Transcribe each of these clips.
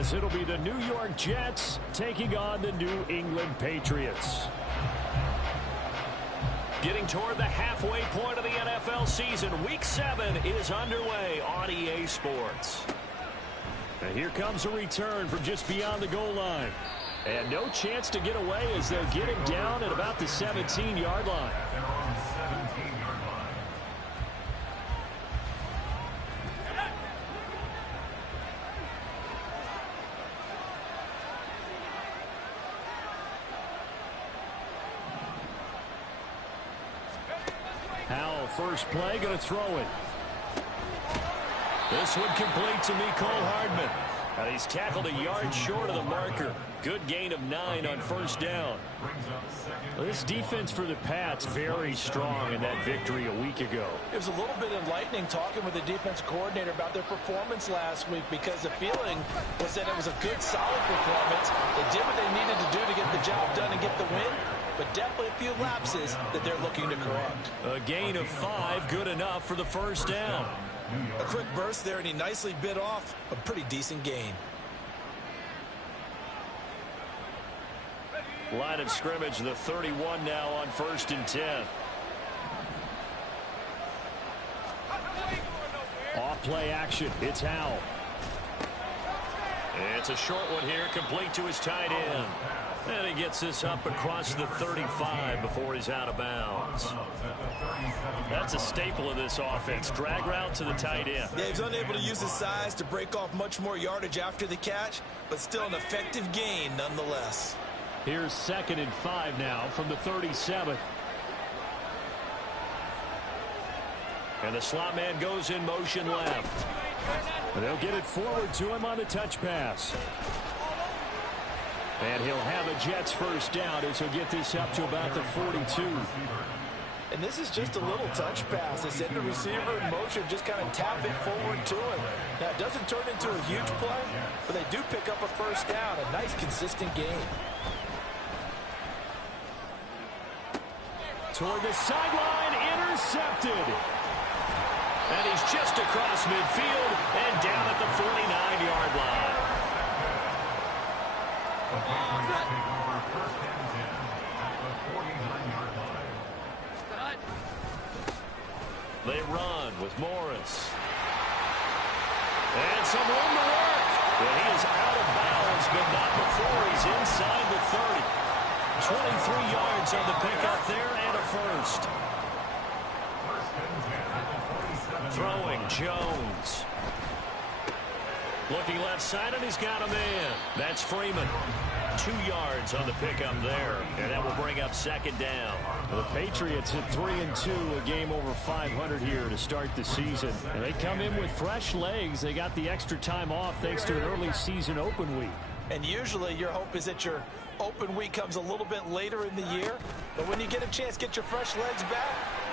as it'll be the New York Jets taking on the New England Patriots. Getting toward the halfway point of the NFL season. Week 7 is underway on EA Sports. And here comes a return from just beyond the goal line. And no chance to get away as they'll get him down at about the 17-yard line. Howell, first play, going to throw it. This one complete to Mecole Hardman. And he's tackled a yard short of the marker. Good gain of 9 on first down. Well, this defense for the Pats very strong in that victory a week ago. It was a little bit enlightening talking with the defense coordinator about their performance last week, because the feeling was that it was a good, solid performance. They did what they needed to do to get the job done and get the win, but definitely a few lapses that they're looking to correct. A gain of 5, good enough for the first down. A quick burst there, and he nicely bit off a pretty decent gain. Line of scrimmage, the 31 now on 1st and 10. Off play action, it's Howell. It's a short one here, complete to his tight end. And he gets this up across the 35 before he's out of bounds. That's a staple of this offense. Drag route to the tight end. Yeah, he's unable to use his size to break off much more yardage after the catch, but still an effective gain nonetheless. Here's 2nd and 5 now from the 37. And the slot man goes in motion left. And they'll get it forward to him on the touch pass. And he'll have a Jets first down as he'll get this up to about the 42. And this is just a little touch pass. They send the receiver in motion, just kind of tap it forward to him. Now, it doesn't turn into a huge play, but they do pick up a first down. A nice, consistent gain. Toward the sideline, intercepted. And he's just across midfield and down at the 49-yard line. They run with Morris. And some room to work. And he is out of bounds, but not before he's inside the 30. 23 yards on the pickup there and a first. Throwing Jones. Looking left side, and he's got a man. That's Freeman. 2 yards on the pickup there, and that will bring up 2nd down. The Patriots at 3-2, a game over 500 here to start the season. And they come in with fresh legs. They got the extra time off thanks to an early season open week. And usually your hope is that your open week comes a little bit later in the year. But when you get a chance to get your fresh legs back,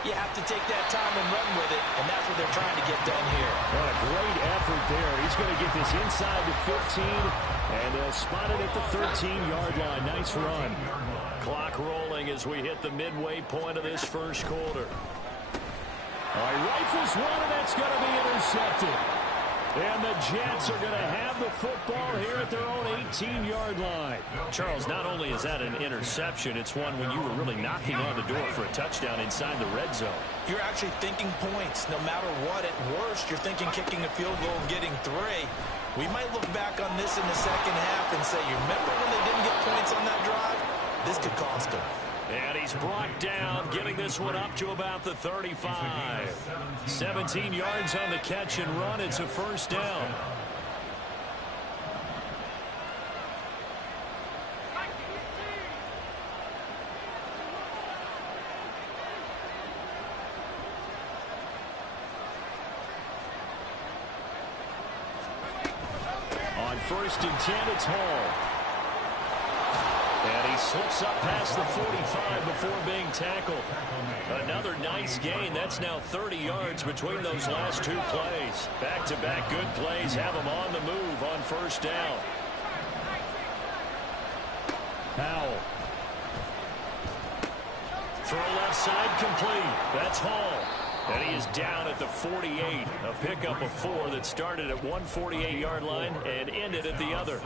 you have to take that time and run with it. And that's what they're trying to get done here. What a great effort there. He's going to get this inside the 15. And they'll spot it at the 13-yard line. Nice run. Clock rolling as we hit the midway point of this first quarter. All right, rifles one, and that's going to be intercepted. And the Jets are going to have the football here at their own 18-yard line. Charles, not only is that an interception, it's one when you were really knocking on the door for a touchdown inside the red zone. You're actually thinking points. No matter what, at worst, you're thinking kicking a field goal and getting 3. We might look back on this in the second half and say, you remember when they didn't get points on that drive? This could cost them. And he's brought down, getting this one up to about the 35. 17 yards on the catch and run. It's a first down. On 1st and 10, it's Hall. And he slips up past the 45 before being tackled. Another nice gain. That's now 30 yards between those last 2 plays. Back-to-back good plays have him on the move on first down. Howell. Throw left side complete. That's Hall. And he is down at the 48. A pickup of 4 that started at 148-yard line and ended at the other.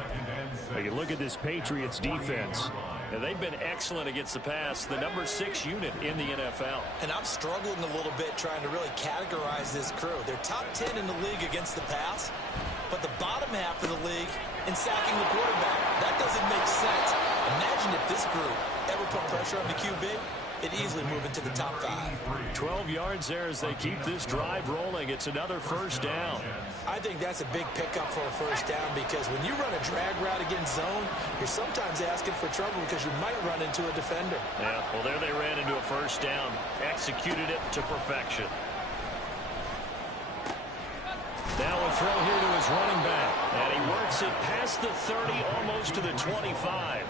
Now you look at this Patriots defense. And they've been excellent against the pass, the number 6 unit in the NFL. And I'm struggling a little bit trying to really categorize this crew. They're top 10 in the league against the pass, but the bottom half of the league in sacking the quarterback. That doesn't make sense. Imagine if this group ever put pressure on the QB, it'd easily move into the top 5. 12 yards there as they keep this drive rolling. It's another first down. I think that's a big pickup for a first down because when you run a drag route against zone, you're sometimes asking for trouble because you might run into a defender. Yeah, well, there they ran into a first down. Executed it to perfection. Now a throw here to his running back. And he works it past the 30, almost to the 25.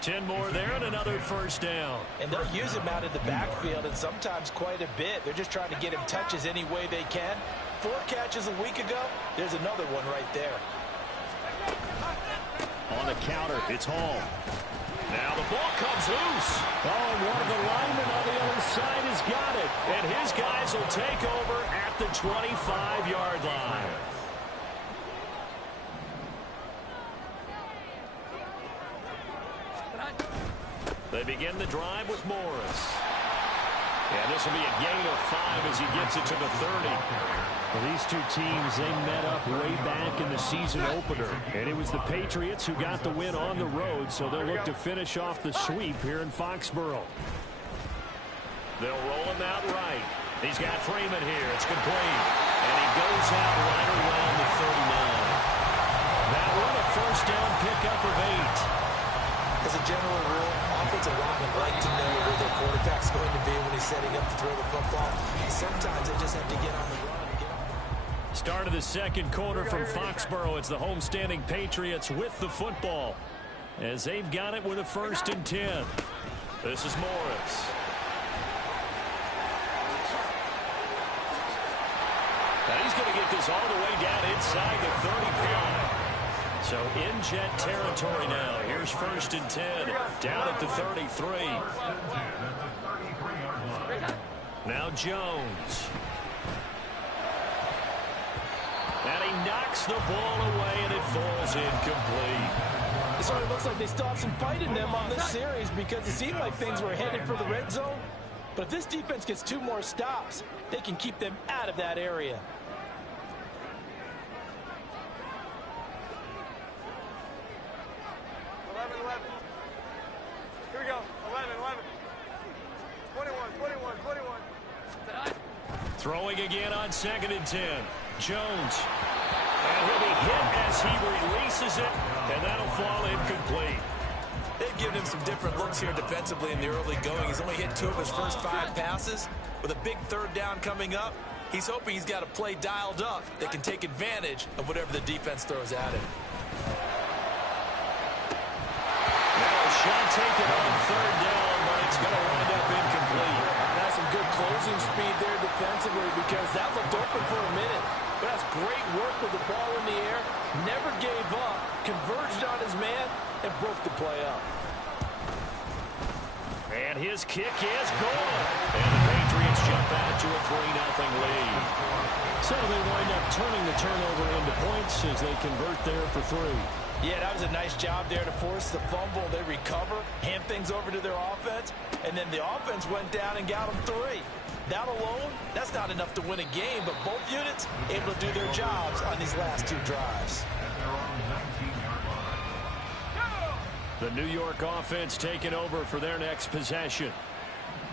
10 more there and another first down. And they'll use him out in the backfield and sometimes quite a bit. They're just trying to get him touches any way they can. 4 catches a week ago. There's another one right there. On the counter, it's Hall. Now the ball comes loose. Oh, and one of the linemen on the other side has got it. And his guys will take over at the 25-yard line. They begin the drive with Morris. And this will be a gain of 5 as he gets it to the 30. Well, these two teams, they met up way back in the season opener. And it was the Patriots who got the win on the road, so they'll look to finish off the sweep here in Foxborough. They'll roll him out right. He's got Freeman here. It's complete. And he goes out right around the 39. That one a first down pickup of 8. As a general rule, offensive linemen like to know where their quarterback's going to be when he's setting up to throw the football. Sometimes they just have to get on the run. Start of the second quarter from Foxborough. It's the homestanding Patriots with the football as they've got it with a 1st and 10. This is Morris. Now he's going to get this all the way down inside the 35. So in jet territory now. Here's 1st and 10. Down at the 33. Now Jones. And he knocks the ball away and it falls incomplete. It sort of looks like they still have some fight in them on this series because it seemed like things were headed for the red zone. But if this defense gets 2 more stops, they can keep them out of that area. Here we go. 11. 21. Throwing again on 2nd and 10. Jones. And he'll be hit as he releases it, and that'll fall incomplete. They've given him some different looks here defensively in the early going. He's only hit 2 of his first 5 passes. With a big 3rd down coming up, he's hoping he's got a play dialed up that can take advantage of whatever the defense throws at him. Now a shot taken on 3rd down, but it's going to wind up incomplete. That's some good closing speed there defensively because that looked open for a minute. But that's great work with the ball in the air. Never gave up, converged on his man, and broke the play up. And his kick is good. And the Patriots jump out to a 3-0 lead. So they wind up turning the turnover into points as they convert there for 3. Yeah, that was a nice job there to force the fumble. They recover, hand things over to their offense, and then the offense went down and got them 3. That alone, that's not enough to win a game, but both units able to do their jobs on these last 2 drives. The New York offense taking over for their next possession.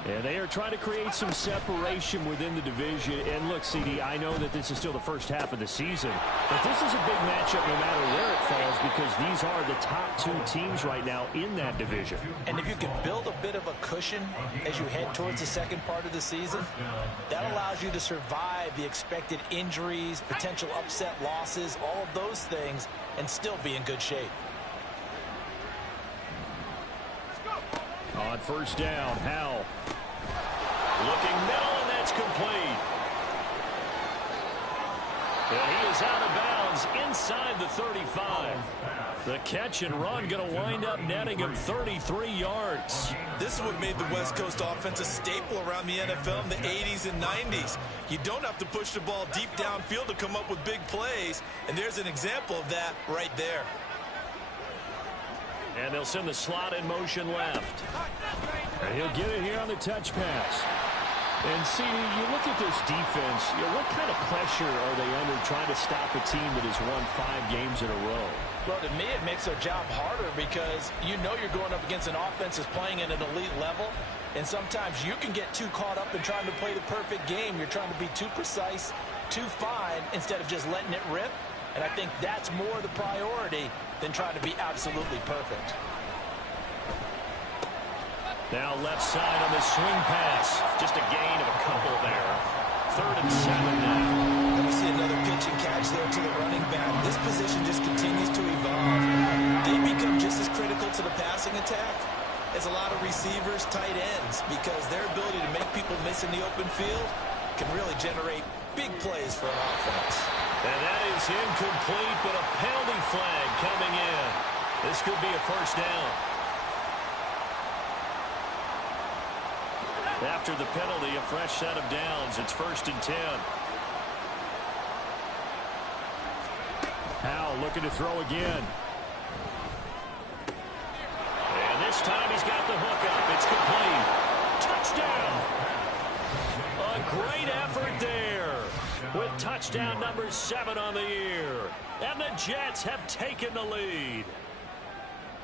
And they are trying to create some separation within the division. And look, CD, I know that this is still the first half of the season, but this is a big matchup no matter where it falls because these are the top 2 teams right now in that division. And if you can build a bit of a cushion as you head towards the second part of the season, that allows you to survive the expected injuries, potential upset losses, all of those things, and still be in good shape. On 1st down, Howell. Looking middle, and that's complete. And he is out of bounds is inside the 35. The catch and run going to wind up netting him 33 yards. This is what made the West Coast offense a staple around the NFL in the 80s and 90s. You don't have to push the ball deep downfield to come up with big plays, and there's an example of that right there. And they'll send the slot in motion left. And he'll get it here on the touch pass. And see, you look at this defense, what kind of pressure are they under trying to stop a team that has won 5 games in a row? Well, to me, it makes their job harder because you know you're going up against an offense that's playing at an elite level. And sometimes you can get too caught up in trying to play the perfect game. You're trying to be too precise, too fine, instead of just letting it rip. And I think that's more the priority than trying to be absolutely perfect. Now left side on the swing pass. Just a gain of a couple there. 3rd and 7 now. And we see another pitch and catch there to the running back. This position just continues to evolve. They become just as critical to the passing attack as a lot of receivers, tight ends, because their ability to make people miss in the open field can really generate big plays for an offense. And that is incomplete, but a penalty flag coming in. This could be a first down. After the penalty, a fresh set of downs. It's 1st and 10. Howell looking to throw again. And this time he's got the hook up. It's complete. Touchdown. A great effort there. With touchdown number 7 on the year. And the Jets have taken the lead.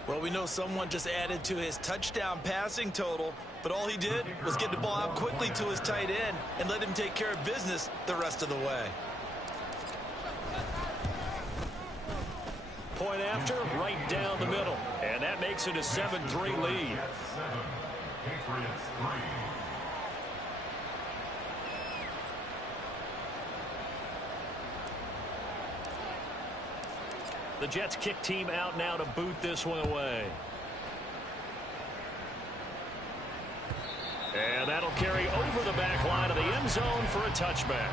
Well, we know someone just added to his touchdown passing total, but all he did was get the ball out quickly to his tight end and let him take care of business the rest of the way. Point after, right down the middle. And that makes it a 7-3 lead. The Jets kick team out now to boot this one away. And that'll carry over the back line of the end zone for a touchback.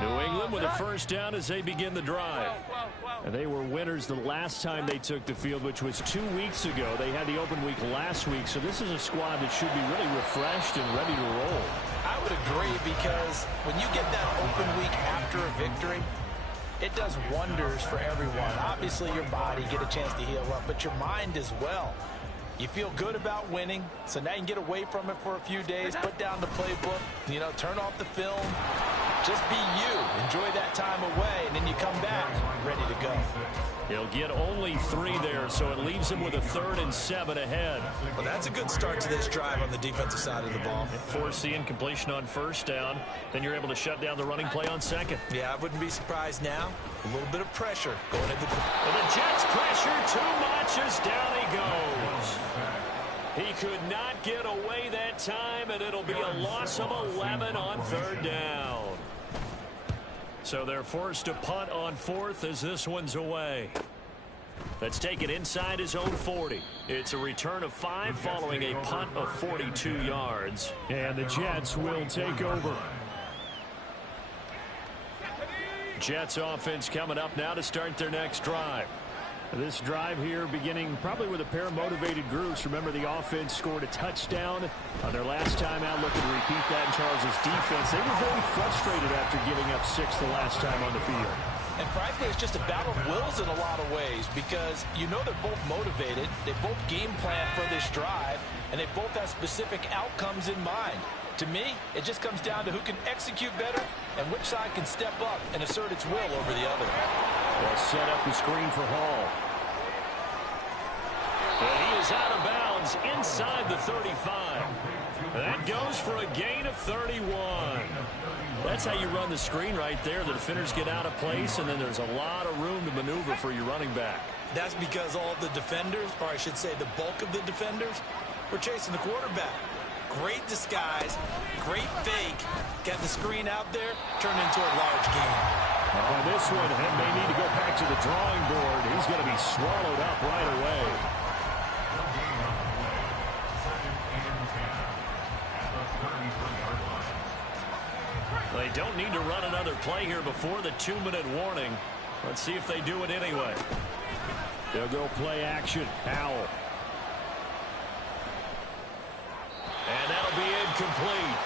New England with a first down as they begin the drive. And they were winners the last time they took the field, which was 2 weeks ago. They had the open week last week, so this is a squad that should be really refreshed and ready to roll. I would agree, because when you get that open week after a victory, it does wonders for everyone. Obviously, your body get a chance to heal up, but your mind as well. You feel good about winning, so now you can get away from it for a few days, put down the playbook, turn off the film. Just be you. Enjoy that time away, and then you come back ready to go. He'll get only 3 there, so it leaves him with a 3rd and 7 ahead. Well, that's a good start to this drive on the defensive side of the ball. Force the incompletion on first down. Then you're able to shut down the running play on second. Yeah, I wouldn't be surprised now. A little bit of pressure going into the... Well, the Jets pressure too much as down he goes. He could not get away that time, and it'll be a loss of 11 on 3rd down. So they're forced to punt on 4th as this one's away. Let's take it inside his own 40. It's a return of 5 following a punt of 42 yards. And the Jets will take over. Jets offense coming up now to start their next drive. This drive here beginning probably with a pair of motivated groups. Remember, the offense scored a touchdown on their last time out. Looking to repeat that in Charles' defense. They were very frustrated after giving up 6 the last time on the field. And frankly, it's just a battle of wills in a lot of ways, because they're both motivated. They both game plan for this drive, and they both have specific outcomes in mind. To me, it just comes down to who can execute better and which side can step up and assert its will over the other. They'll set up the screen for Hall. And he is out of bounds inside the 35. That goes for a gain of 31. That's how you run the screen right there. The defenders get out of place, and then there's a lot of room to maneuver for your running back. That's because all the defenders, or I should say the bulk of the defenders, were chasing the quarterback. Great disguise, great fake, got the screen out there, turned into a large gain. On this one, and may need to go back to the drawing board. He's going to be swallowed up right away. They don't need to run another play here before the 2-minute warning. Let's see if they do it anyway. They'll go play action. Howell. And that'll be incomplete.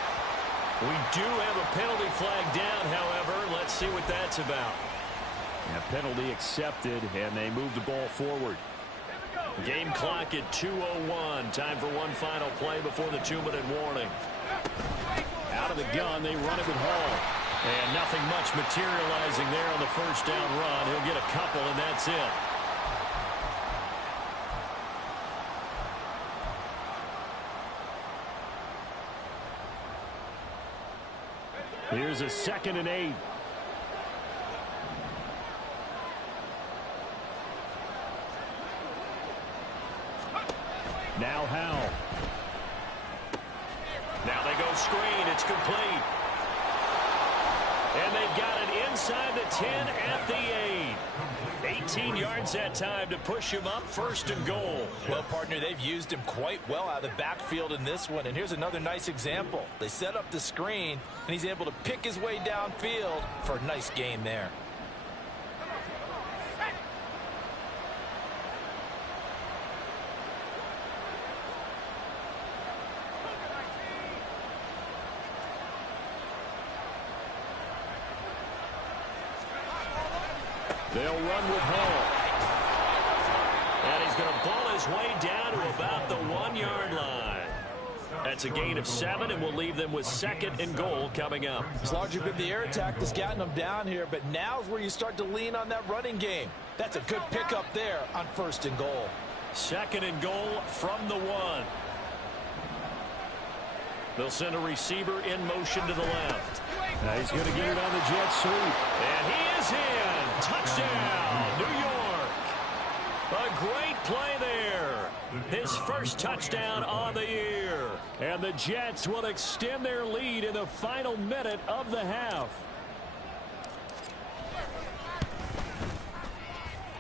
We do have a penalty flag down, however. Let's see what that's about. A penalty accepted, and they move the ball forward. Game clock at 2:01. Time for one final play before the 2-minute warning. Out of the gun, they run it with Hall. And nothing much materializing there on the first down run. He'll get a couple, and that's it. Here's a 2nd and 8. Now Howell. Now they go screen. It's complete. And they've got it inside the 10 at the 8. 18 yards that time to push him up 1st and goal. Well, partner, they've used him quite well out of the backfield in this one. And here's another nice example. They set up the screen, and he's able to pick his way downfield for a nice gain there. They'll run with Hall. And he's going to ball his way down to about the 1-yard line. That's a gain of 7, and we'll leave them with 2nd and goal coming up. It's largely been the air attack that's gotten them down here, but now's where you start to lean on that running game. That's a good pickup there on 1st and goal. 2nd and goal from the 1. They'll send a receiver in motion to the left. Now he's going to get it on the jet sweep. And he is in. Touchdown, New York. A great play there. His first touchdown on the year. And the Jets will extend their lead in the final minute of the half.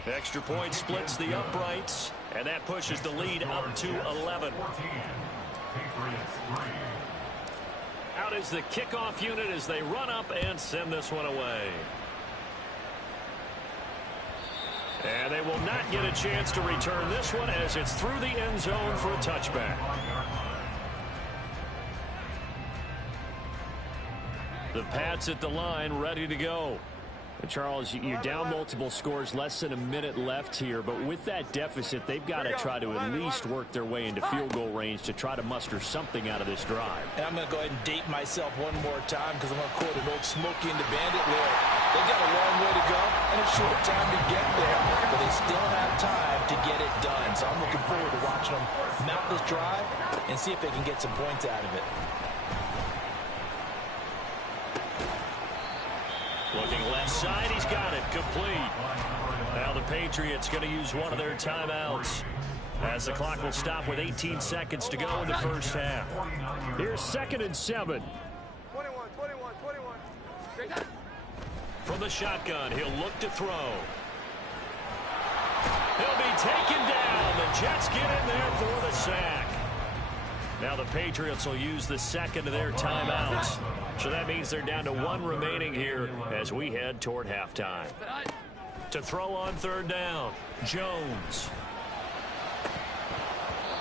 Extra point splits the uprights, and that pushes the lead up to 11. Out is the kickoff unit as they run up and send this one away. And they will not get a chance to return this one as it's through the end zone for a touchback. The Pats at the line ready to go. Charles, you're down multiple scores, less than a minute left here, but with that deficit, they've got to try to at least work their way into field goal range to try to muster something out of this drive. And I'm going to go ahead and date myself one more time because I'm going to quote an old Smokey and the Bandit lyric. They've got a long way to go and a short time to get there, but they still have time to get it done. So I'm looking forward to watching them mount this drive and see if they can get some points out of it. Looking left side, he's got it, complete. Now the Patriots going to use one of their timeouts as the clock will stop with 18 seconds to go in the first half. Here's 2nd and 7. 21. From the shotgun, he'll look to throw. He'll be taken down. The Jets get in there for the sack. Now the Patriots will use the 2nd of their timeouts. So that means they're down to 1 remaining here as we head toward halftime. To throw on 3rd down, Jones.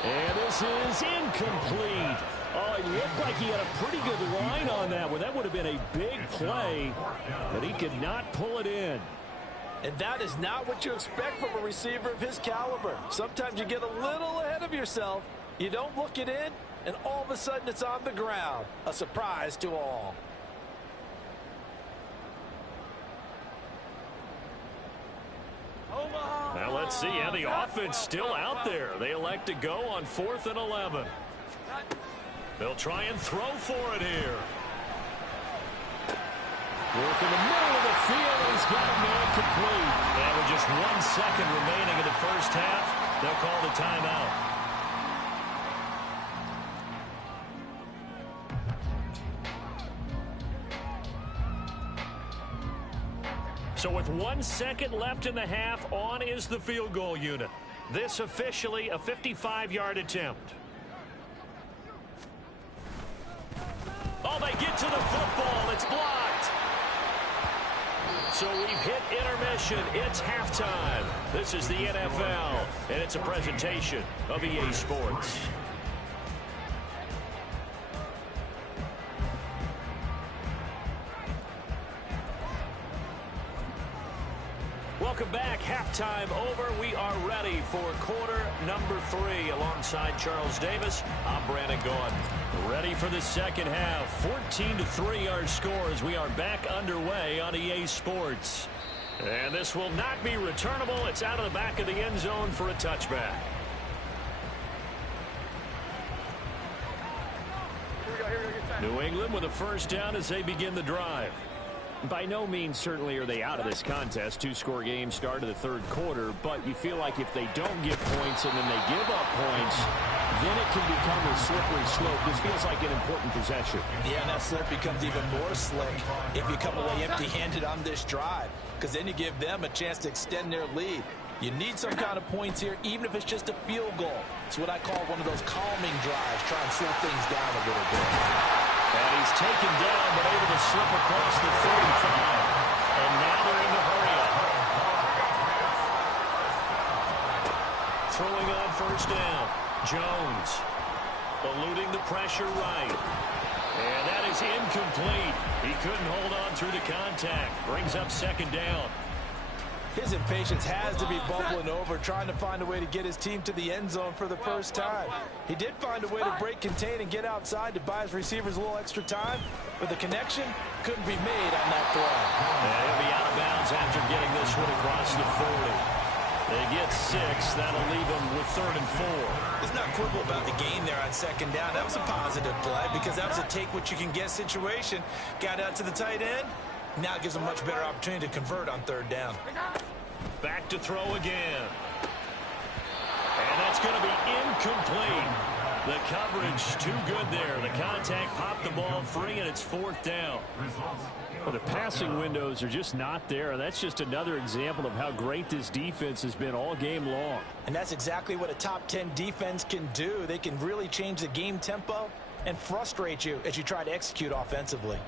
And this is incomplete. Oh, it looked like he had a pretty good line on that one. That would have been a big play, but he could not pull it in. And that is not what you expect from a receiver of his caliber. Sometimes you get a little ahead of yourself. You don't look it in, and all of a sudden it's on the ground. A surprise to all. Now let's see how the offense still out there. They elect to go on 4th and 11. They'll try and throw for it here. Work in the middle of the field. He's got a man complete. And with just 1 second remaining in the first half, they'll call the timeout. So with 1 second left in the half, on is the field goal unit. This officially a 55-yard attempt. Oh, they get to the football. It's blocked. So we've hit intermission. It's halftime. This is the NFL, and it's a presentation of EA Sports. Welcome back. Halftime over. We are ready for quarter number 3. Alongside Charles Davis, I'm Brandon Gaudin. Ready for the second half. 14-3 our score as we are back underway on EA Sports. And this will not be returnable. It's out of the back of the end zone for a touchback. New England with a first down as they begin the drive. By no means certainly are they out of this contest. 2-score game start of the third quarter, but you feel like if they don't get points and then they give up points, then it can become a slippery slope. This feels like an important possession. Yeah, and that slope becomes even more slick if you come away empty-handed on this drive, because then you give them a chance to extend their lead. You need some kind of points here, even if it's just a field goal. It's what I call one of those calming drives, try and slow things down a little bit. And he's taken down, but able to slip across the 35. And now they're in the hurry-up. Throwing on first down. Jones eluding the pressure right. And that is incomplete. He couldn't hold on through the contact. Brings up second down. His impatience has to be bubbling over, trying to find a way to get his team to the end zone for the first time. He did find a way to break contain and get outside to buy his receivers a little extra time, but the connection couldn't be made on that throw. And he'll be out of bounds after getting this one across the 40. They get 6. That'll leave them with 3rd and 4. Let's not quibble about the gain there on second down. That was a positive play because that was a take-what-you-can-get situation. Got out to the tight end. Now it gives them a much better opportunity to convert on 3rd down. Back to throw again. And that's going to be incomplete. The coverage too good there. The contact popped the ball free, and it's 4th down. Well, the passing windows are just not there. That's just another example of how great this defense has been all game long. And that's exactly what a top 10 defense can do. They can really change the game tempo and frustrate you as you try to execute offensively.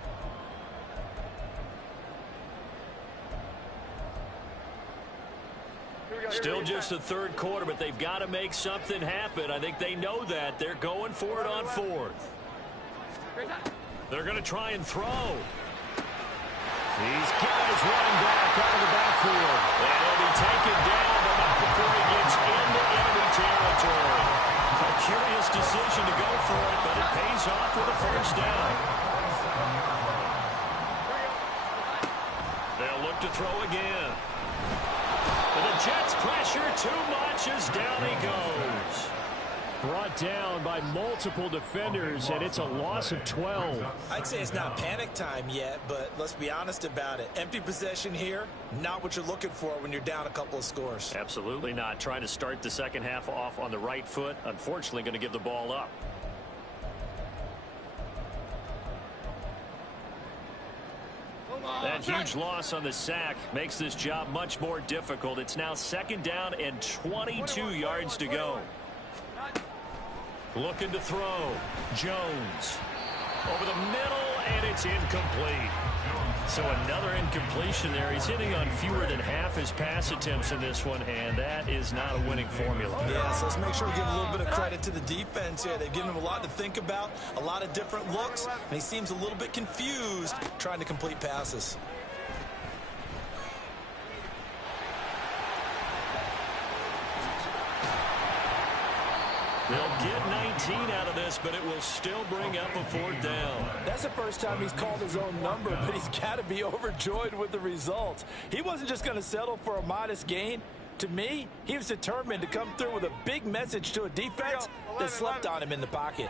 Still just the third quarter, but they've got to make something happen. I think they know that. They're going for it on 4th. They're going to try and throw. These guys running back out of the backfield. And he'll be taken down, but not before he gets into enemy territory. A curious decision to go for it, but it pays off with a first down. They'll look to throw again. And the Jets pressure too much as down he goes. Brought down by multiple defenders, and it's a loss of 12. I'd say it's not panic time yet, but let's be honest about it. Empty possession here, not what you're looking for when you're down a couple of scores. Absolutely not. Trying to start the second half off on the right foot. Unfortunately, going to give the ball up. That huge loss on the sack makes this job much more difficult. It's now 2nd down and 22 yards to go. Looking to throw. Jones. Over the middle, and it's incomplete. So another incompletion there. He's hitting on fewer than half his pass attempts in this one, and that is not a winning formula. Yeah, so let's make sure we give a little bit of credit to the defense here. They've given him a lot to think about, a lot of different looks, and he seems a little bit confused trying to complete passes. They'll get 19 out of this, but it will still bring up a 4th down. That's the first time he's called his own number, but he's got to be overjoyed with the result. He wasn't just going to settle for a modest gain. To me, he was determined to come through with a big message to a defense that slept on him in the pocket.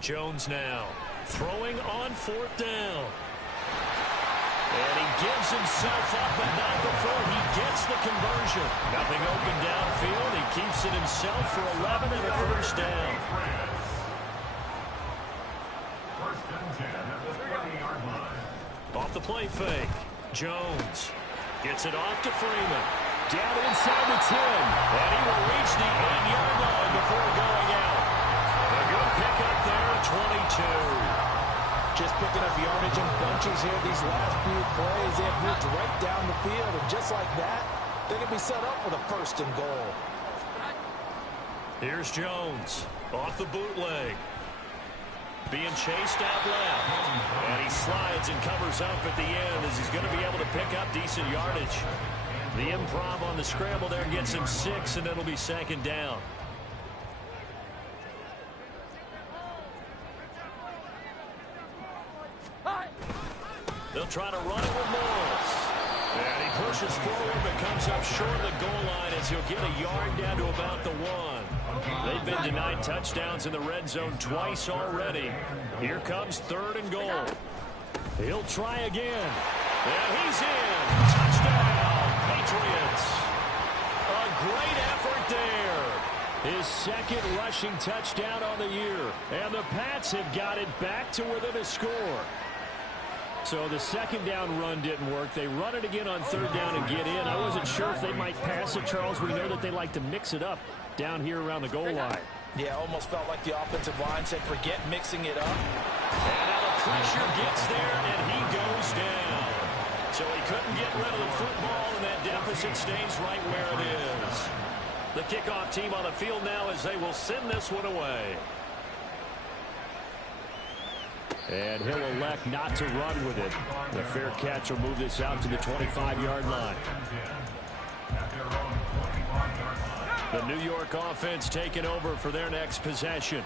Jones now throwing on 4th down. And he gives himself up, but not before he gets the conversion. Nothing open downfield. He keeps it himself for 11 and a first down. Off the play fake. Jones gets it off to Freeman. Down inside the 10. And he will reach the 8-yard line before going out. A good pickup there, 22. Just picking up yardage in bunches here these last few plays. They have moved right down the field, and just like that, they can be set up with a 1st and goal. Here's Jones off the bootleg. Being chased out left. And he slides and covers up at the end as he's going to be able to pick up decent yardage. The improv on the scramble there gets him 6, and it'll be 2nd down. They'll try to run it with Morris. And he pushes forward but comes up short of the goal line as he'll get a yard down to about the 1. They've been denied touchdowns in the red zone twice already. Here comes 3rd and goal. He'll try again. And he's in. Touchdown, Patriots. A great effort there. His 2nd rushing touchdown on the year. And the Pats have got it back to within a score. So the 2nd down run didn't work. They run it again on 3rd down and get in. I wasn't sure if they might pass it, Charles. We know that they like to mix it up down here around the goal line. Yeah, almost felt like the offensive line said, forget mixing it up. And now the pressure gets there, and he goes down. So he couldn't get rid of the football, and that deficit stays right where it is. The kickoff team on the field now as they will send this one away. And he'll elect not to run with it. The fair catch will move this out to the 25-yard line. The New York offense taking over for their next possession.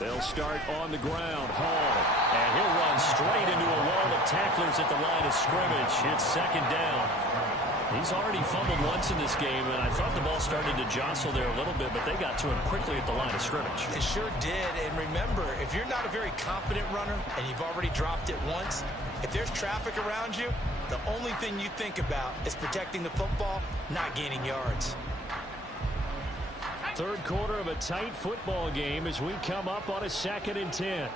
They'll start on the ground. Hall. And he'll run straight into a wall of tacklers at the line of scrimmage. It's 2nd down. He's already fumbled once in this game, and I thought the ball started to jostle there a little bit, but they got to him quickly at the line of scrimmage. It sure did, and remember, if you're not a very confident runner and you've already dropped it once, if there's traffic around you, the only thing you think about is protecting the football, not gaining yards. 3rd quarter of a tight football game as we come up on a 2nd and 10.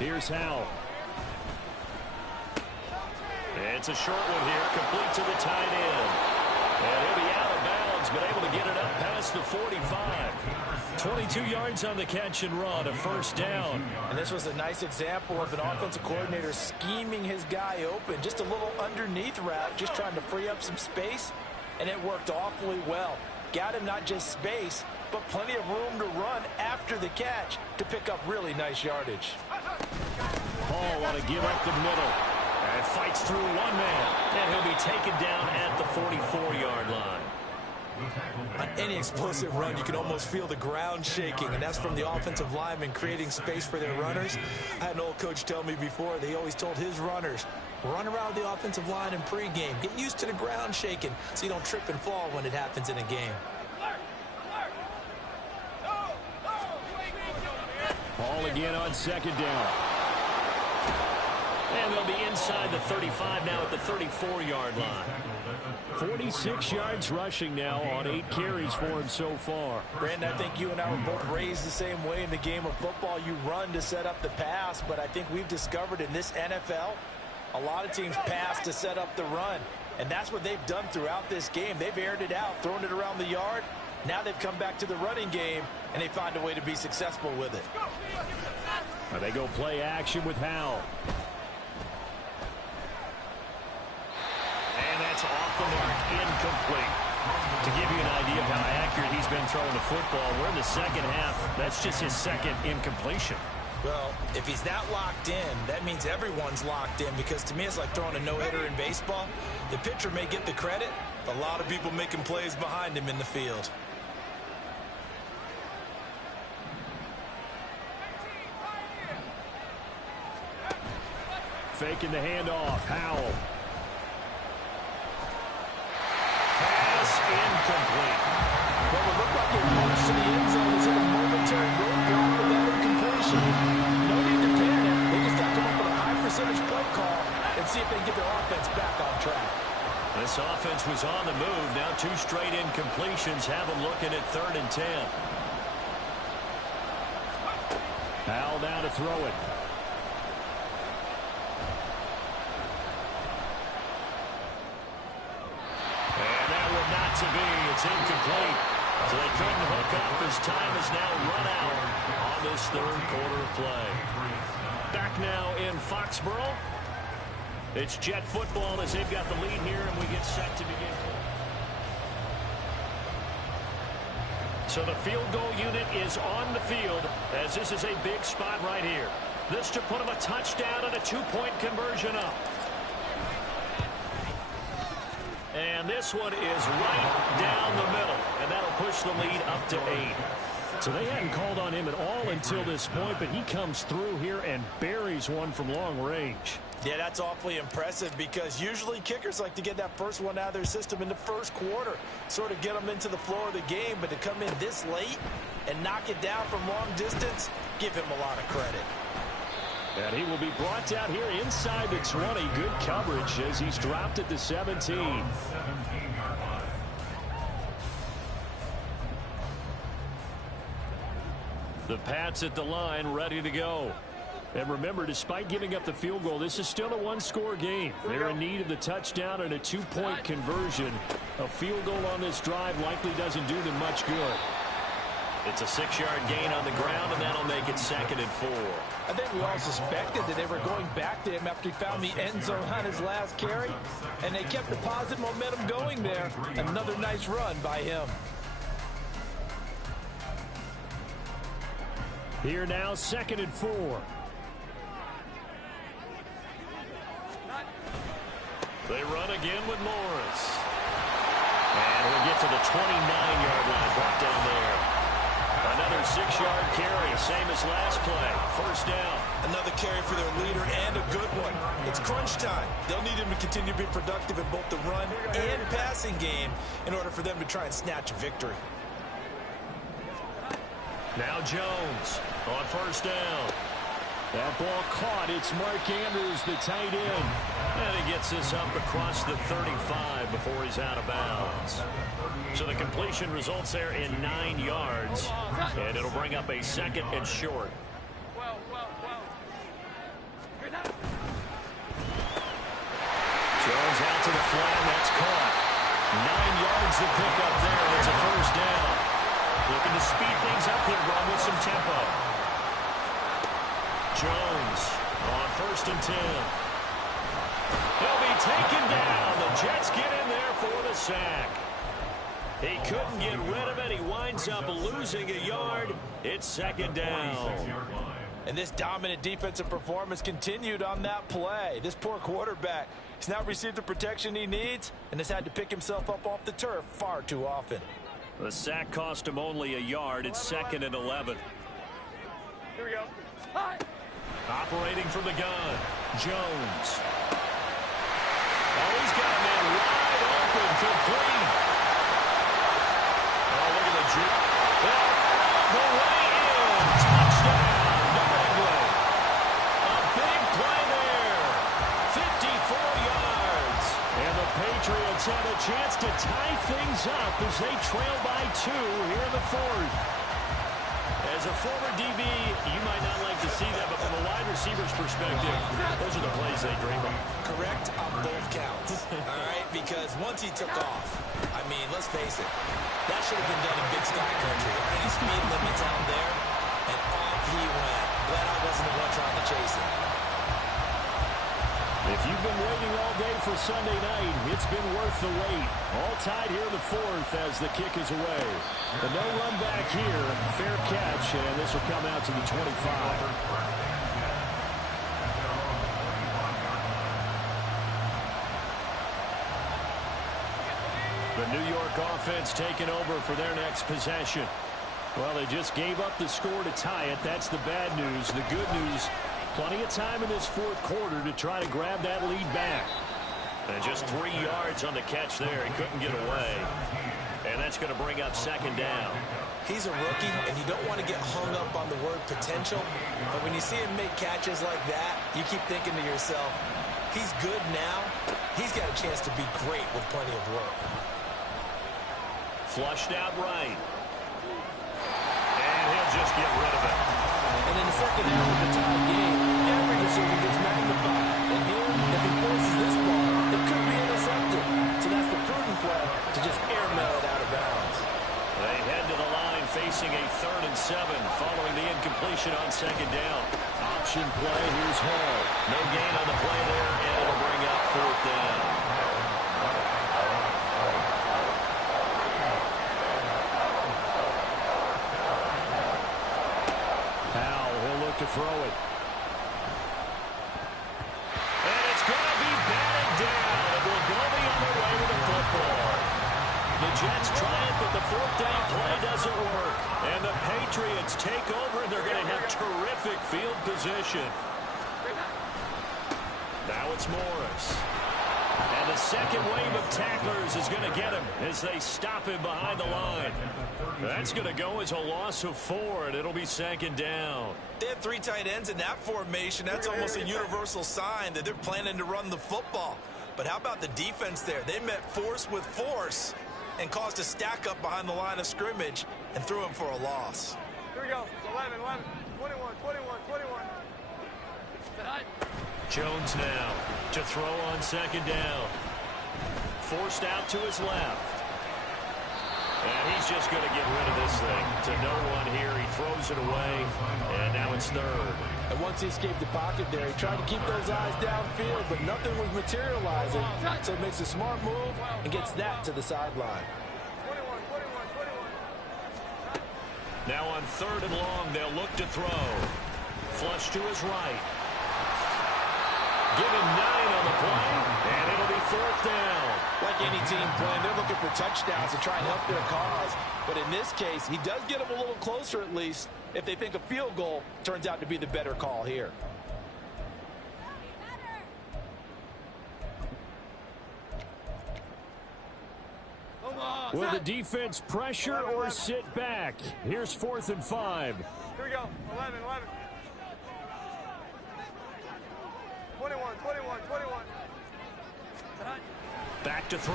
Here's Howell. It's a short one here, complete to the tight end. And he'll be out of bounds, but able to get it up past the 45. 22 yards on the catch and run, a 1st down. And this was a nice example of an offensive coordinator scheming his guy open. Just a little underneath route, just trying to free up some space, and it worked awfully well. Got him not just space, but plenty of room to run after the catch to pick up really nice yardage. Hall want to give up the middle. And fights through one man. And he'll be taken down at the 44-yard line. On any explosive run, you can almost feel the ground shaking, and that's from the offensive linemen creating space for their runners. I had an old coach tell me before, they always told his runners, run around the offensive line in pregame. Get used to the ground shaking so you don't trip and fall when it happens in a game. Ball again on 2nd down. And they'll be inside the 35 now at the 34-yard line. 46 yards rushing now on 8 carries for him so far. Brandon, I think you and I were both raised the same way in the game of football. You run to set up the pass, but I think we've discovered in this NFL, a lot of teams pass to set up the run. And that's what they've done throughout this game. They've aired it out, thrown it around the yard. Now they've come back to the running game, and they find a way to be successful with it. They go play action with Howell. And that's off the mark, incomplete. To give you an idea of how accurate he's been throwing the football, we're in the 2nd half. That's just his 2nd incompletion. Well, if he's that locked in, that means everyone's locked in, because to me it's like throwing a no-hitter in baseball. The pitcher may get the credit, a lot of people making plays behind him in the field. Faking the handoff. Howell. Pass incomplete. Well, it looked like your march to the end zone was in a momentary roadblock with that incompletion. No need to panic. They just got to come up with a high percentage play call and see if they can get their offense back on track. This offense was on the move. Now 2 straight incompletions have them looking at 3rd and 10. Al now to throw it. And that one not to be. It's incomplete. So they couldn't hook up as time has now run out on this third quarter of play. Back now in Foxborough. It's Jet football as they've got the lead here, and we get set to begin. So the field goal unit is on the field as this is a big spot right here. This to put them a touchdown and a two-point conversion up. And this one is right down the middle, and that'll push the lead up to 8. So they hadn't called on him at all until this point, but he comes through here and buries one from long range. Yeah, that's awfully impressive because usually kickers like to get that first one out of their system in the first quarter, sort of get them into the flow of the game, but to come in this late and knock it down from long distance, give him a lot of credit. And he will be brought down here inside the 20. Good coverage as he's dropped it to 17. The Pats at the line, ready to go. And remember, despite giving up the field goal, this is still a one-score game. They're in need of the touchdown and a two-point conversion. A field goal on this drive likely doesn't do them much good. It's a 6-yard gain on the ground, and that'll make it 2nd and 4. I think we all suspected that they were going back to him after he found the end zone on his last carry, and they kept the positive momentum going there. Another nice run by him. Here now, 2nd and 4. They run again with Morris. And we'll get to the 29-yard line, brought down there. Another 6-yard carry, same as last play. First down. Another carry for their leader and a good one. It's crunch time. They'll need him to continue to be productive in both the run and passing game in order for them to try and snatch a victory. Now Jones on first down. That ball caught. It's Mark Andrews, the tight end. And he gets this up across the 35 before he's out of bounds. So the completion results there in 9 yards. And it'll bring up a 2nd and short. Jones out to the flat. That's caught. 9 yards to pick up there. And it's a first down. Looking to speed things up here, run with some tempo. Jones on 1st and 10. He'll be taken down. The Jets get in there for the sack. He couldn't get rid of it. He winds up losing a yard. It's 2nd down. And this dominant defensive performance continued on that play. This poor quarterback has not received the protection he needs and has had to pick himself up off the turf far too often. The sack cost him only a yard. It's 2nd and 11. Here we go. Operating from the gun, Jones. Oh, he's got a man wide open, complete. Oh, look at the jump. All the way in. Touchdown, New England. A big play there. 54 yards. And the Patriots have a chance to tie things up as they trail by 2 here in the 4th. As a former DB, you might not like to see that, but from a wide receiver's perspective, those are the plays they dream of. Correct on both counts, all right? Because once he took off, I mean, let's face it, that should have been done in Big Sky Country. There aren't any speed limits out there, and off he went. Glad I wasn't the one trying to chase him. If you've been waiting all day for Sunday night, it's been worth the wait. All tied here in the 4th as the kick is away. The no run back here, fair catch, and this will come out to the 25. The New York offense taking over for their next possession. Well, they just gave up the score to tie it. That's the bad news. The good news, plenty of time in this 4th quarter to try to grab that lead back. And just 3 yards on the catch there. He couldn't get away. And that's going to bring up 2nd down. He's a rookie, and you don't want to get hung up on the word potential. But when you see him make catches like that, you keep thinking to yourself, he's good now. He's got a chance to be great with plenty of work. Flushed out right. And he'll just get rid of it. And in the second half of the tie game, every decision gets magnified. And here, if he forces this ball, it could be intercepted. So that's the prudent play to just airmail it out of bounds. They head to the line facing a 3rd and 7 following the incompletion on 2nd down. Option play. Here's Hall. No gain on the play there, and it'll bring up 4th down. Powell, he'll look to throw it. And it's going to be batted down. It will go the other way with the football. The Jets try it, but the 4th down play doesn't work. And the Patriots take over, and they're going to have terrific field position. Now it's Morris. And the second wave of tacklers is going to get him as they stop him behind the line. That's going to go as a loss of 4, and it'll be 2nd down. They have 3 tight ends in that formation. That's almost a universal sign that they're planning to run the football. But how about the defense there? They met force with force and caused a stack up behind the line of scrimmage and threw him for a loss. Here we go. 11, 21, 21, 21. Jones now to throw on 2nd down. Forced out to his left. And he's just going to get rid of this thing to no one here. He throws it away, and now it's 3rd. And once he escaped the pocket there, he tried to keep those eyes downfield, but nothing was materializing. So he makes a smart move and gets that to the sideline. 21, 21, 21. Now on 3rd and long, they'll look to throw. Flush to his right. Give him 9 on the play, and it'll be 4th down. Like any team playing, they're looking for touchdowns to try and help their cause. But in this case, he does get them a little closer at least if they think a field goal turns out to be the better call here. Will the defense pressure or sit back? Here's 4th and 5. Here we go. 11, 11. 21, 21, 21. Back to throw.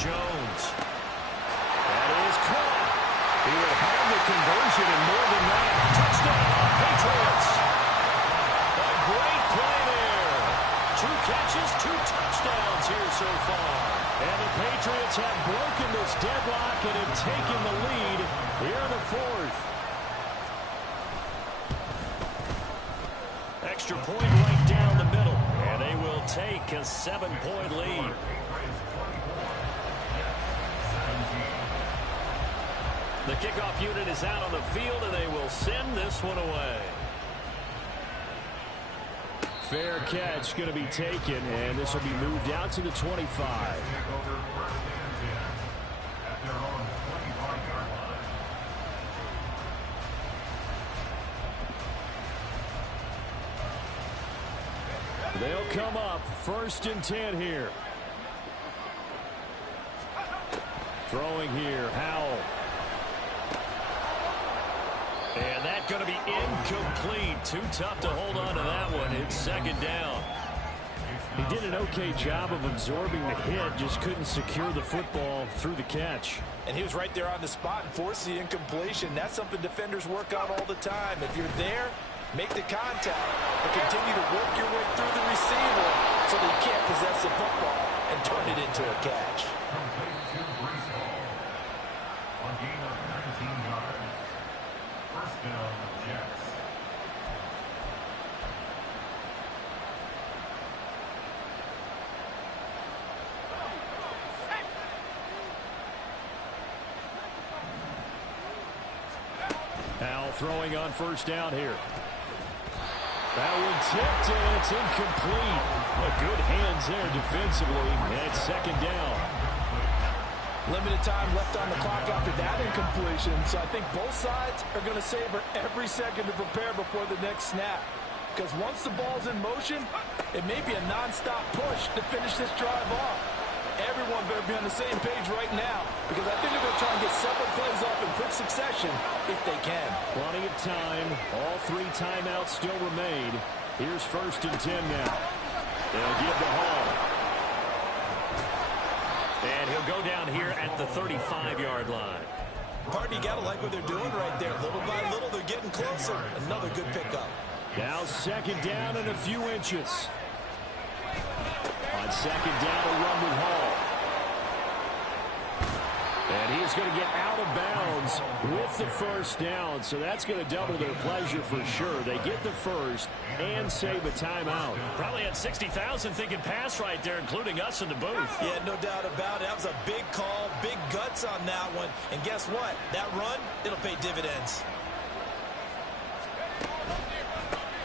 Jones. That is caught. He will have the conversion and more than that. Touchdown, Patriots. A great play there. 2 catches, 2 touchdowns here so far. And the Patriots have broken this deadlock and have taken the lead here in the 4th. Extra point right down the middle. And they will take a 7-point lead. The kickoff unit is out on the field, and they will send this one away. Fair catch going to be taken, and this will be moved out to the 25. They'll come up 1st and 10 here. Throwing here, Howell. And that's going to be incomplete. Too tough to hold on to that one. It's 2nd down. He did an okay job of absorbing the hit, just couldn't secure the football through the catch. And he was right there on the spot and forced the incompletion. That's something defenders work on all the time. If you're there, make the contact, but continue to work your way through the receiver so that you can't possess the football and turn it into a catch. Powell throwing on 1st down here. That one tipped, and it's incomplete. But good hands there defensively, and it's 2nd down. Limited time left on the clock after that incompletion, so I think both sides are going to savor every second to prepare before the next snap. Because once the ball's in motion, it may be a nonstop push to finish this drive off. Everyone better be on the same page right now, because I think they're going to try and get several plays off in quick succession if they can. Plenty of time. All 3 timeouts still remain. Here's 1st and 10 now. They'll give the Hall. And he'll go down here at the 35-yard line. Partner, you got to like what they're doing right there. Little by little, they're getting closer. Another good pickup. Now second down and a few inches. On second down, a run with Hall. And he's going to get out of bounds with the first down, so that's going to double their pleasure for sure. They get the first and save a timeout. Probably had 60,000 thinking pass right there, including us in the booth. Yeah, no doubt about it. That was a big call, big guts on that one. And guess what? That run, it'll pay dividends.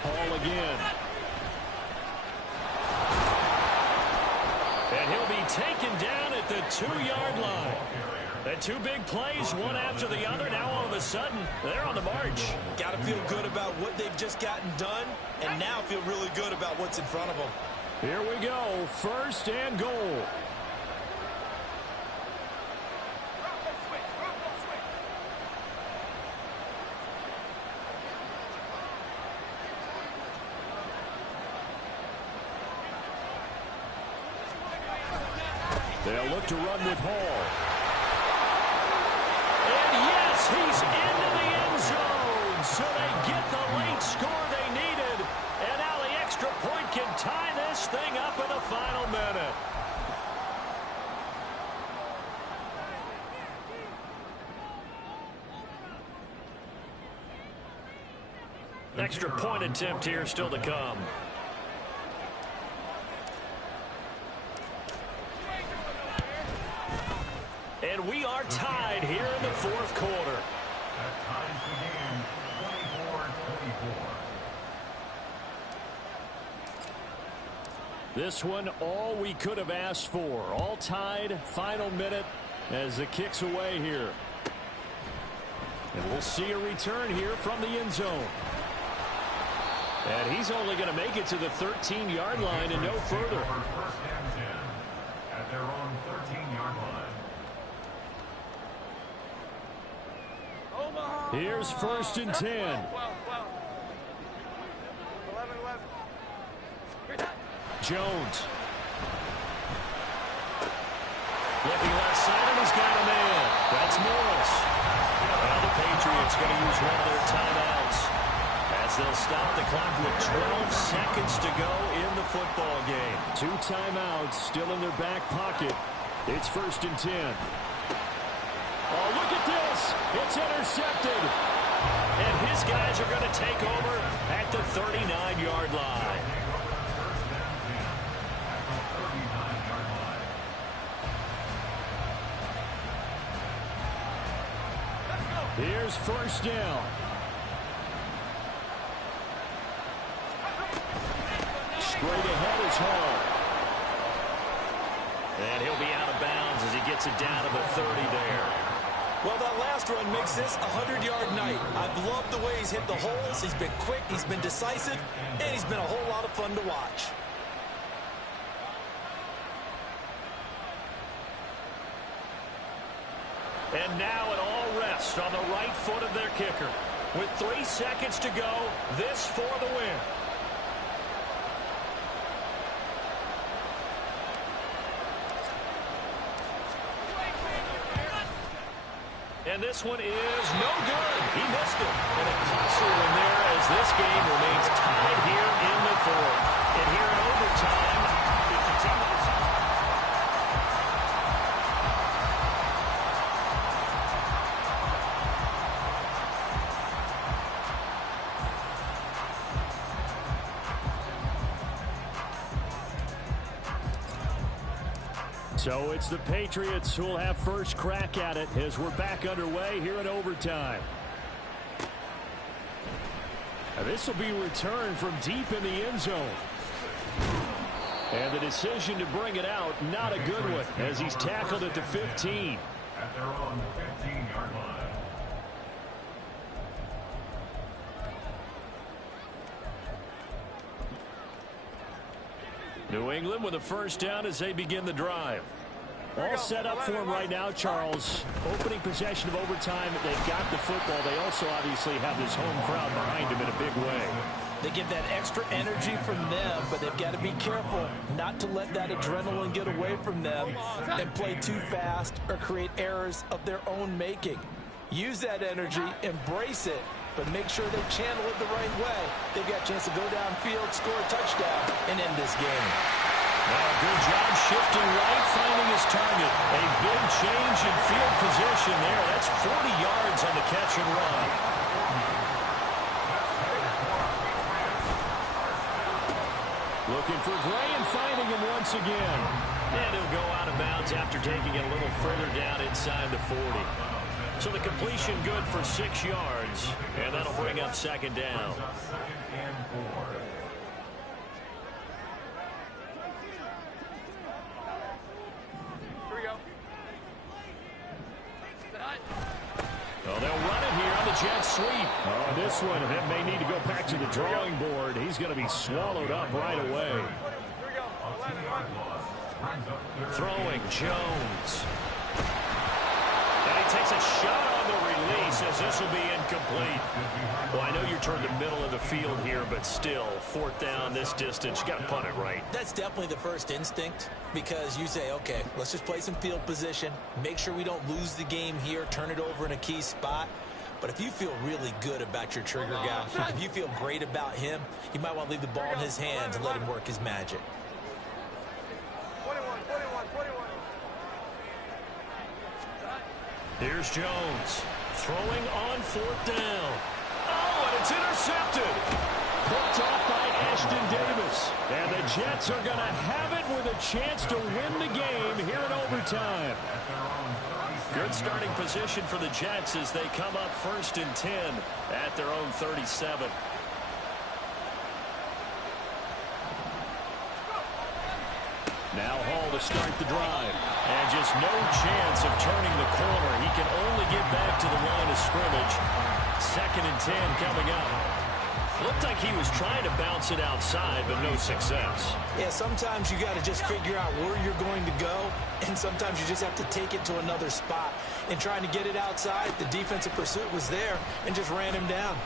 Hall again. And he'll be taken down at the 2-yard line. The two big plays, one after the other. Now all of a sudden, they're on the march. Got to feel good about what they've just gotten done, and now feel really good about what's in front of them. Here we go, first and goal. They'll look to run with Hall. And yes, he's into the end zone. So they get the late score they needed. And now the extra point can tie this thing up in the final minute. Extra point attempt here still to come. And we are tied here in the fourth quarter. That ties the game 24-24. This one, all we could have asked for. All tied, final minute as the kick's away here. And we'll see a return here from the end zone. And he's only going to make it to the 13-yard line and no further. First and 10 at their own 13-yard line. Here's first and 10. 11. Jones. Flipping left side, and he's got a man. That's Morris. Well, the Patriots going to use one of their timeouts as they'll stop the clock with 12 seconds to go in the football game. 2 timeouts still in their back pocket. It's first and 10. Oh, look at this. It's intercepted. And his guys are going to take over at the 39-yard line. Here's first down. Straight ahead is Hall. And he'll be out of bounds as he gets it down to the 30 there. Well, that last run makes this a 100-yard night. I've loved the way he's hit the holes. He's been quick, he's been decisive, and he's been a whole lot of fun to watch. And now it all rests on the right foot of their kicker. With 3 seconds to go, this for the win. And this one is no good. He missed it. And a costly one there as this game remains tied here in the fourth. And here in overtime, it continues. So it's the Patriots who will have first crack at it as we're back underway here in overtime. Now this will be returned from deep in the end zone. And the decision to bring it out, not a good one, as he's tackled at the 15. At their own 15-yard line. New England with a first down as they begin the drive. All set up for them right now, Charles. Opening possession of overtime. They've got the football. They also obviously have this home crowd behind them in a big way. They get that extra energy from them, but they've got to be careful not to let that adrenaline get away from them and play too fast or create errors of their own making. Use that energy, embrace it, but make sure they channel it the right way. They've got a chance to go downfield, score a touchdown, and end this game. Well, good job shifting right, finding his target. A big change in field position there. That's 40 yards on the catch and run. Looking for Gray and finding him once again. And he'll go out of bounds after taking it a little further down inside the 40. So the completion good for 6 yards, and that'll bring up second down. Second and 4. Here we go. Well, they'll run it here on the jet sweep. Oh, this one, it may need to go back to the drawing board. He's going to be swallowed up right away. Here we go. 11. Throwing Jones. And he takes a shot on the release as this will be incomplete. Well, I know you're toward the middle of the field here, but still, fourth down this distance, you got to punt it right. That's definitely the first instinct, because you say, okay, let's just play some field position, make sure we don't lose the game here, turn it over in a key spot. But if you feel really good about your trigger guy, if you feel great about him, you might want to leave the ball in his hands and let him work his magic. 21. Here's Jones throwing on fourth down. Oh, and it's intercepted. Picked off by Ashton Davis. And the Jets are going to have it with a chance to win the game here in overtime. Good starting position for the Jets as they come up 1st and 10 at their own 37. Now Hall to start the drive. And just no chance of turning the corner. He can only get back to the line of scrimmage. 2nd and 10 coming up. Looked like he was trying to bounce it outside, but no success. Yeah, sometimes you got to just figure out where you're going to go, and sometimes you just have to take it to another spot. And trying to get it outside, the defensive pursuit was there and just ran him down.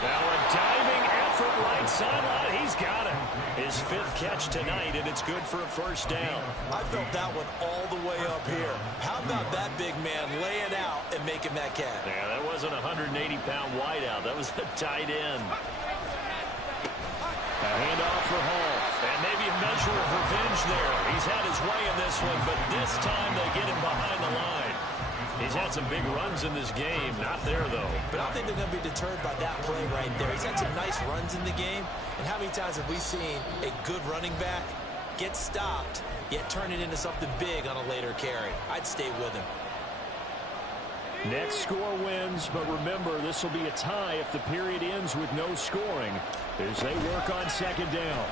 Now a diving effort right sideline. He's got it. His 5th catch tonight, and it's good for a first down. I felt that one all the way up here. How about that big man laying out and making that catch? Yeah, that wasn't a 180-pound wideout. That was a tight end. A handoff for Hall. And maybe a measure of revenge there. He's had his way in this one, but this time they get him behind the line. He's had some big runs in this game. Not there, though. But I don't think they're going to be deterred by that play right there. He's had some nice runs in the game. And how many times have we seen a good running back get stopped, yet turn it into something big on a later carry? I'd stay with him. Next score wins, but remember, this will be a tie if the period ends with no scoring as they work on 2nd down.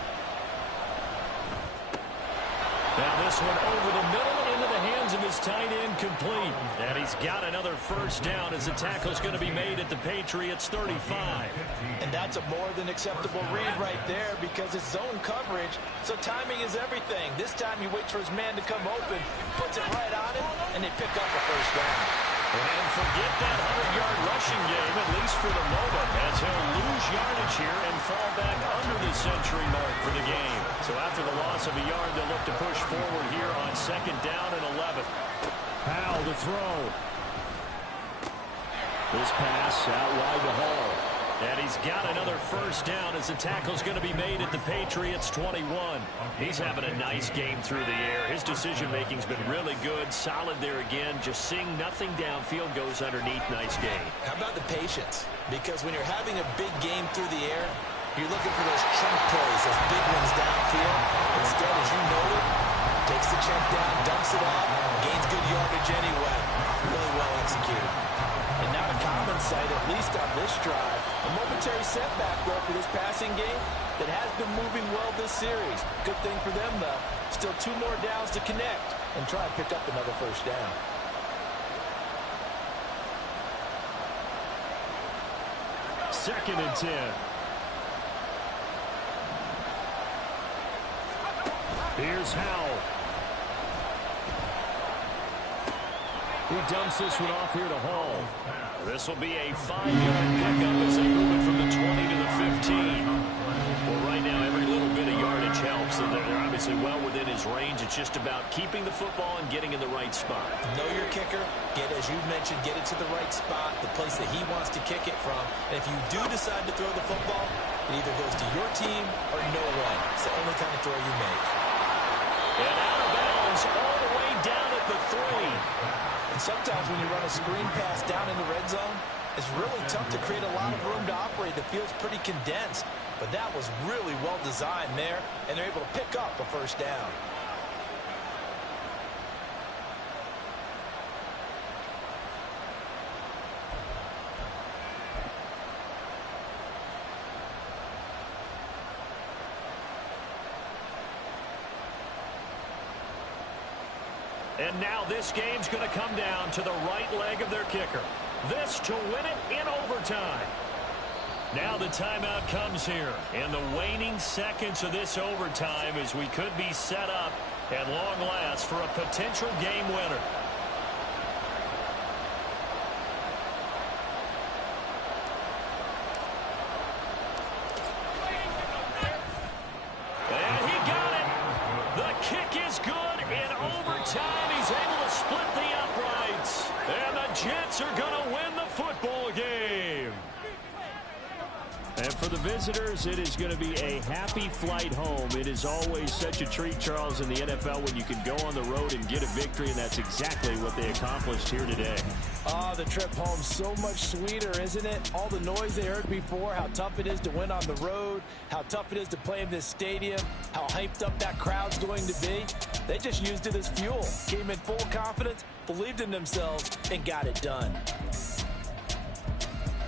Now this one over the middle into the hands of his tight end, complete. And he's got another first down as the tackle's going to be made at the Patriots 35. And that's a more than acceptable read right there because it's zone coverage, so timing is everything. This time he waits for his man to come open, puts it right on him, and they pick up a first down. And forget that 100-yard rushing game, at least for the moment, as he'll lose yardage here and fall back under the century mark for the game. So after the loss of a yard, they'll look to push forward here on 2nd down and 11. Powell to throw. This pass out wide to Hall. And he's got another first down as the tackle's going to be made at the Patriots 21. He's having a nice game through the air. His decision-making's been really good. Solid there again. Just seeing nothing downfield goes underneath. Nice game. How about the patience? Because when you're having a big game through the air, you're looking for those chunk plays, those big ones downfield. Instead, as you noted, takes the check down, dumps it off, gains good yardage anyway. Really well executed. And not a common sight, at least on this drive. A momentary setback, though, for this passing game that has been moving well this series. Good thing for them, though. Still 2 more downs to connect and try and pick up another first down. Second and 10. Here's Howell. He dumps this one off here to Hall. This will be a 5-yard pickup as they move it from the 20 to the 15. Well, right now, every little bit of yardage helps. hopes that they're obviously well within his range. It's just about keeping the football and getting in the right spot. Know your kicker. As you mentioned, get it to the right spot, the place that he wants to kick it from. And if you do decide to throw the football, it either goes to your team or no one. It's the only kind of throw you make. And out of bounds all the way down at the 3. And sometimes when you run a screen pass down in the red zone, it's really tough to create a lot of room to operate. The field's pretty condensed. But that was really well designed there, and they're able to pick up a first down. And now this game's going to come down to the right leg of their kicker. This to win it in overtime. Now the timeout comes here in the waning seconds of this overtime as we could be set up at long last for a potential game winner. And he got it. The kick is good in overtime. He's able to split the uprights. And the Jets are going to win the football game. And for the visitors, it is going to be a happy flight home. It is always such a treat, Charles, in the NFL when you can go on the road and get a victory, and that's exactly what they accomplished here today. The trip home so much sweeter, isn't it? All the noise they heard before, how tough it is to win on the road, how tough it is to play in this stadium, how hyped up that crowd's going to be. They just used it as fuel, came in full confidence, believed in themselves, and got it done.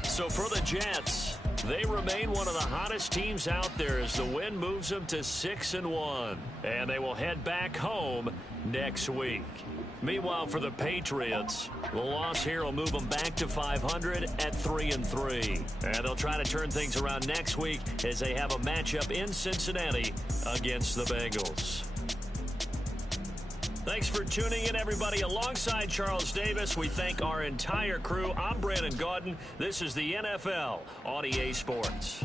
So for the Jets, they remain one of the hottest teams out there as the win moves them to 6-1. And they will head back home next week. Meanwhile, for the Patriots, the loss here will move them back to 500 at 3-3. And they'll try to turn things around next week as they have a matchup in Cincinnati against the Bengals. Thanks for tuning in, everybody. Alongside Charles Davis, we thank our entire crew. I'm Brandon Gaudin. This is the NFL on EA Sports.